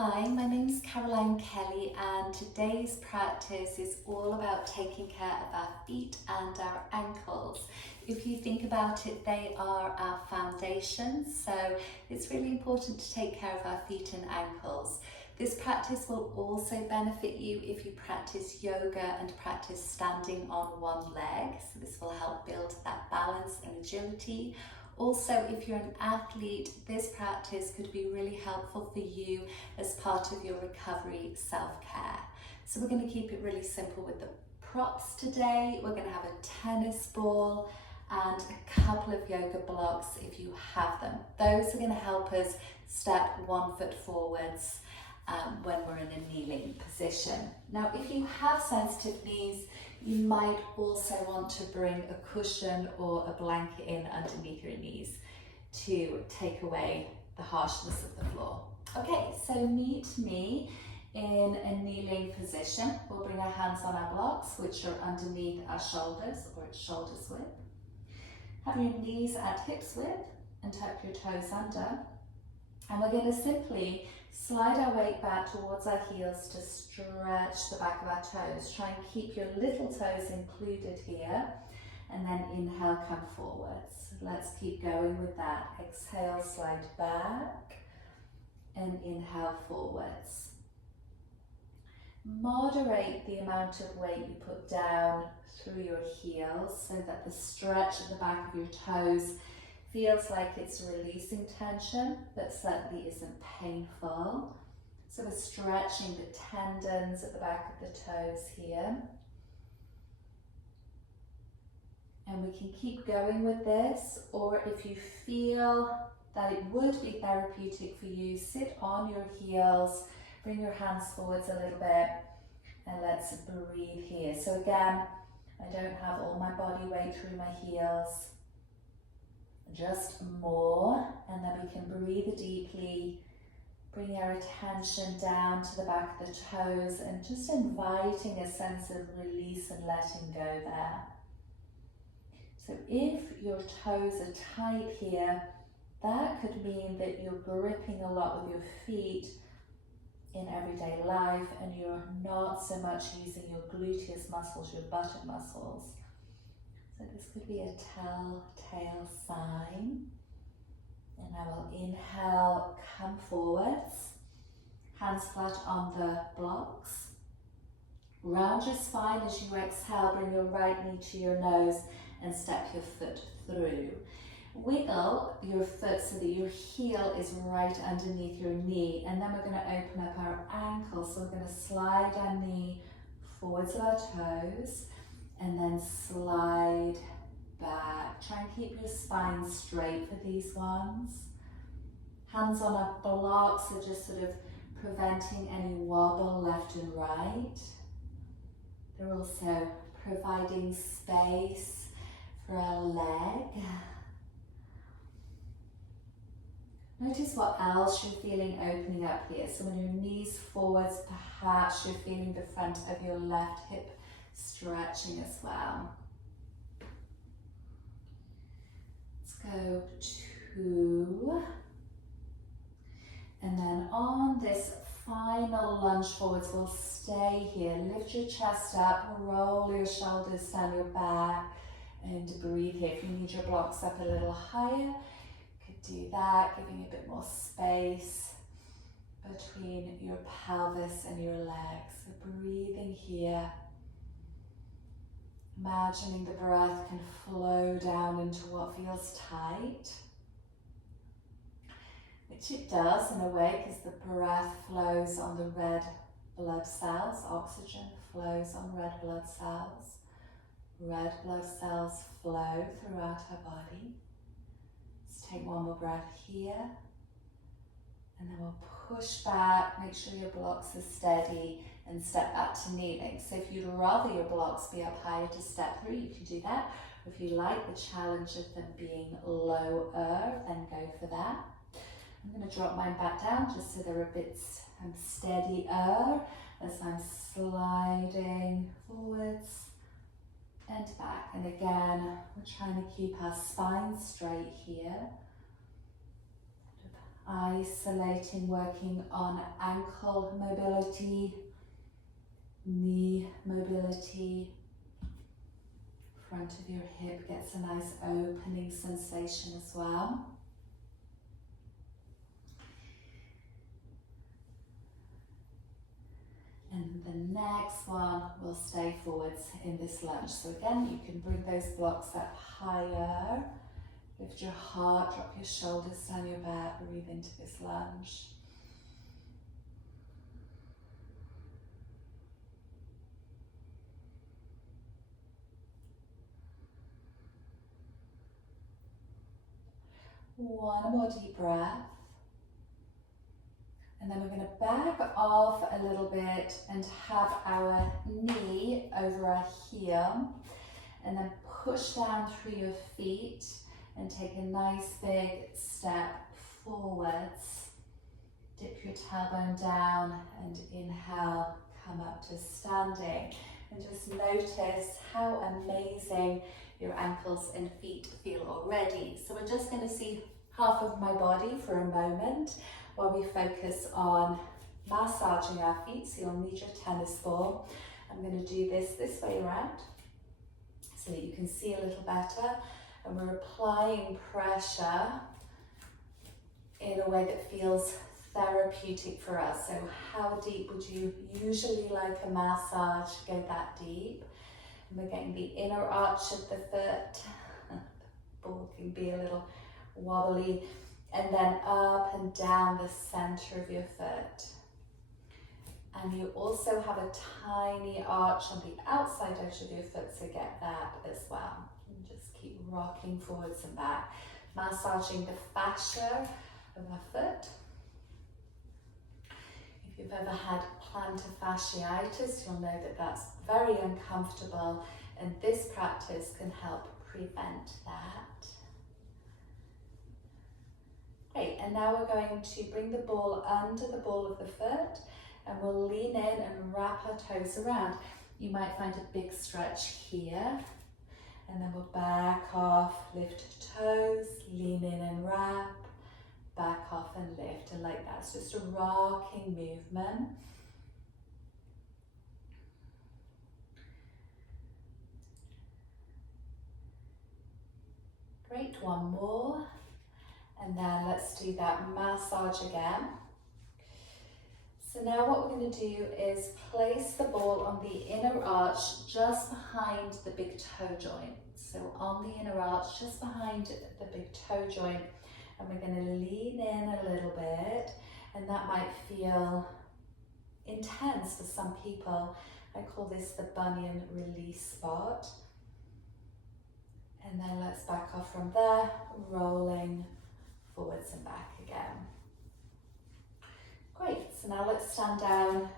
Hi, my name is Caroline Kelly and today's practice is all about taking care of our feet and our ankles. If you think about it, they are our foundations, so it's really important to take care of our feet and ankles. This practice will also benefit you if you practice yoga and practice standing on one leg, so this will help build that balance and agility. Also, if you're an athlete, this practice could be really helpful for you as part of your recovery self-care. So we're going to keep it really simple with the props today. We're going to have a tennis ball and a couple of yoga blocks if you have them. Those are going to help us step 1 foot forwards when we're in a kneeling position. Now, if you have sensitive knees, you might also want to bring a cushion or a blanket in underneath your knees to take away the harshness of the floor. Okay, so meet me in a kneeling position. We'll bring our hands on our blocks, which are underneath our shoulders or at shoulders width. Have your knees at hips width and tuck your toes under. And we're going to simply slide our weight back towards our heels to stretch the back of our toes. Try and keep your little toes included here. And then inhale, come forwards. Let's keep going with that. Exhale, slide back. And inhale, forwards. Moderate the amount of weight you put down through your heels so that the stretch at the back of your toes feels like it's releasing tension, but certainly isn't painful. So we're stretching the tendons at the back of the toes here. And we can keep going with this, or if you feel that it would be therapeutic for you, sit on your heels, bring your hands forwards a little bit, and let's breathe here. So again, I don't have all my body weight through my heels. Just more, and then we can breathe deeply, bring our attention down to the back of the toes and just inviting a sense of release and letting go there. So if your toes are tight here, that could mean that you're gripping a lot with your feet in everyday life and you're not so much using your gluteus muscles, your buttock muscles. So this could be a telltale sign. And I will inhale, come forwards, hands flat on the blocks. Round your spine as you exhale, bring your right knee to your nose and step your foot through. Wiggle your foot so that your heel is right underneath your knee, and then we're going to open up our ankle. So we're going to slide our knee forwards of our toes, and then slide back. Try and keep your spine straight for these ones. Hands on our blocks are just sort of preventing any wobble left and right. They're also providing space for our leg. Notice what else you're feeling opening up here. So when your knees forwards, perhaps you're feeling the front of your left hip stretching as well. Let's go 2. And then on this final lunge forwards, we'll stay here. Lift your chest up, roll your shoulders down your back, and breathe here. If you need your blocks up a little higher, you could do that, giving a bit more space between your pelvis and your legs. So breathing here. Imagining the breath can flow down into what feels tight, which it does in a way because the breath flows on the red blood cells. Oxygen flows on red blood cells. Red blood cells flow throughout our body. Let's take one more breath here, and then we'll push back, make sure your blocks are steady, and step back to kneeling. So if you'd rather your blocks be up higher to step through, you can do that. Or if you like the challenge of them being lower, then go for that. I'm going to drop mine back down just so they're a bit steadier as I'm sliding forwards and back. And again, we're trying to keep our spine straight here. Isolating, working on ankle mobility, knee mobility. Front of your hip gets a nice opening sensation as well. And the next one will stay forwards in this lunge. So again, you can bring those blocks up higher. Lift your heart, drop your shoulders down your back, breathe into this lunge. One more deep breath. And then we're going to back off a little bit and have our knee over our heel. And then push down through your feet and take a nice big step forwards. Dip your tailbone down and inhale, come up to standing. And just notice how amazing your ankles and feet feel already. So we're just going to see half of my body for a moment while we focus on massaging our feet. So you'll need your tennis ball. I'm going to do this way around so that you can see a little better. And we're applying pressure in a way that feels therapeutic for us. So how deep would you usually like a massage? Go that deep. And we're getting the inner arch of the foot. The ball can be a little wobbly. And then up and down the center of your foot. And you also have a tiny arch on the outside edge of your foot, so get that as well. And just keep rocking forwards and back, massaging the fascia of the foot. If you've ever had plantar fasciitis, you'll know that that's very uncomfortable, and this practice can help prevent that. Great, and now we're going to bring the ball under the ball of the foot, and we'll lean in and wrap our toes around. You might find a big stretch here, and then we'll back off, lift toes, lean in and wrap, back off and lift, and like that. It's just a rocking movement. Great, one more. And then let's do that massage again. So now what we're going to do is place the ball on the inner arch just behind the big toe joint. So on the inner arch, just behind the big toe joint. And we're going to lean in a little bit. And that might feel intense for some people. I call this the bunion release spot. And then let's back off from there, rolling forwards and back again. Great, so now let's stand down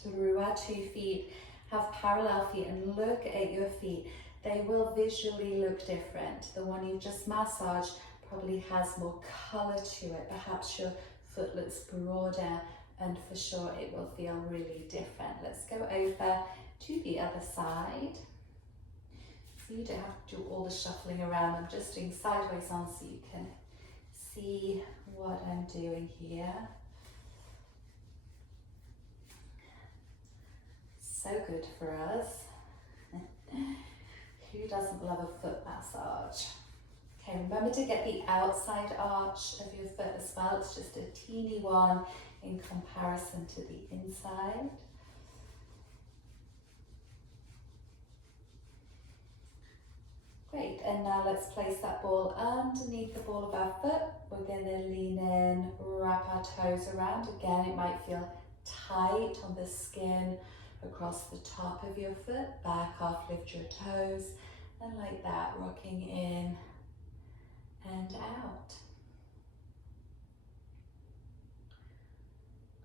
through our 2 feet, have parallel feet, and look at your feet. They will visually look different. The one you've just massaged probably has more colour to it. Perhaps your foot looks broader, and for sure it will feel really different. Let's go over to the other side. So you don't have to do all the shuffling around. I'm just doing sideways on so you can see what I'm doing here. So good for us. Who doesn't love a foot massage? Okay, remember to get the outside arch of your foot as well. It's just a teeny one in comparison to the inside. Great, and now let's place that ball underneath the ball of our foot. We're going to lean in, wrap our toes around. Again, it might feel tight on the skin across the top of your foot. Back off, lift your toes, and like that, rocking in and out.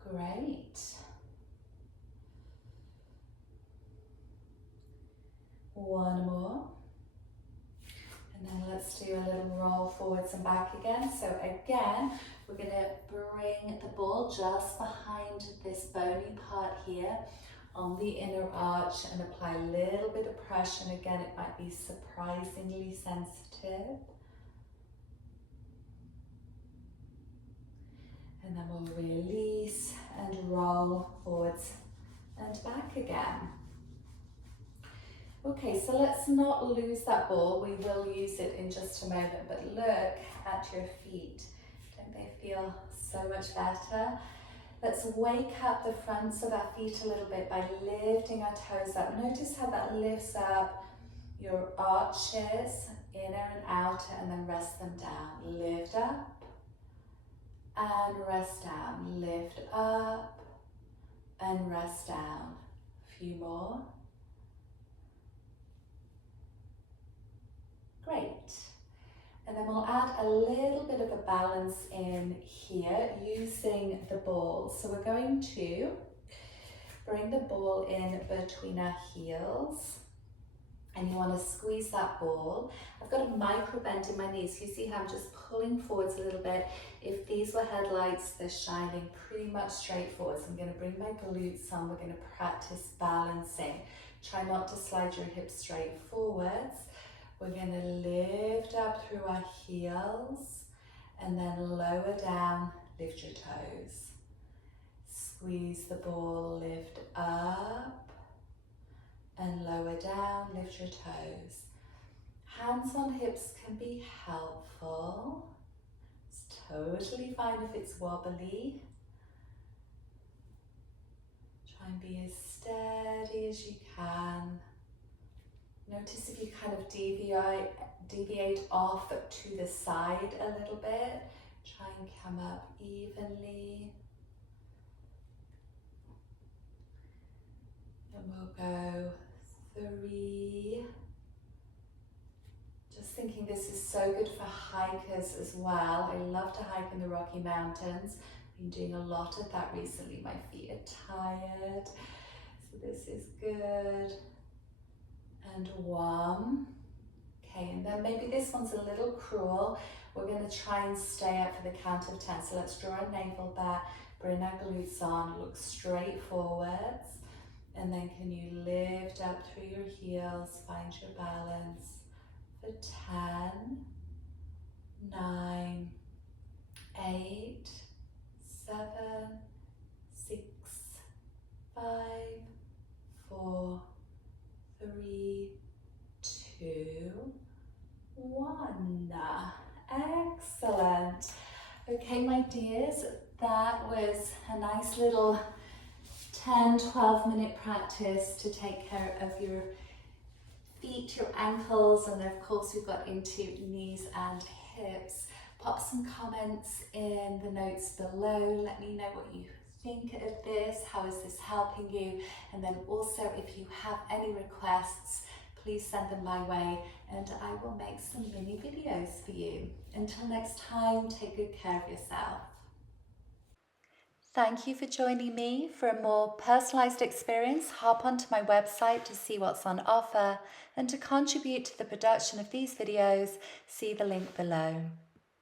Great. One more. And then let's do a little roll forwards and back again. So again, we're going to bring the ball just behind this bony part here on the inner arch and apply a little bit of pressure. And again, it might be surprisingly sensitive. And then we'll release and roll forwards and back again. Okay, so let's not lose that ball. We will use it in just a moment, but look at your feet. Don't they feel so much better? Let's wake up the fronts of our feet a little bit by lifting our toes up. Notice how that lifts up your arches, inner and outer, and then rest them down. Lift up and rest down. Lift up and rest down. A few more. Great. And then we'll add a little bit of a balance in here using the ball. So we're going to bring the ball in between our heels. And you want to squeeze that ball. I've got a micro bend in my knees. You see how I'm just pulling forwards a little bit. If these were headlights, they're shining pretty much straight forwards. I'm going to bring my glutes on. We're going to practice balancing. Try not to slide your hips straight forwards. We're going to lift up through our heels and then lower down, lift your toes. Squeeze the ball, lift up and lower down, lift your toes. Hands on hips can be helpful. It's totally fine if it's wobbly. Try and be as steady as you can. Notice if you kind of deviate off to the side a little bit. Try and come up evenly. And we'll go 3. Just thinking this is so good for hikers as well. I love to hike in the Rocky Mountains. Been doing a lot of that recently. My feet are tired. So this is good. And 1. Okay, and then maybe this one's a little cruel. We're going to try and stay up for the count of 10. So let's draw our navel back, bring our glutes on, look straight forwards. And then can you lift up through your heels, find your balance for 10, 9, 8, 7, 6, 5, 4, 3, 2, 1. Excellent. Okay, my dears, that was a nice little 10-12 minute practice to take care of your feet, your ankles, and of course we've got into knees and hips. Pop some comments in the notes below. Let me know what you think of this. How is this helping you? And then also if you have any requests, please send them my way and I will make some mini videos for you. Until next time, take good care of yourself. Thank you for joining me. For a more personalised experience, hop onto my website to see what's on offer, and to contribute to the production of these videos, see the link below.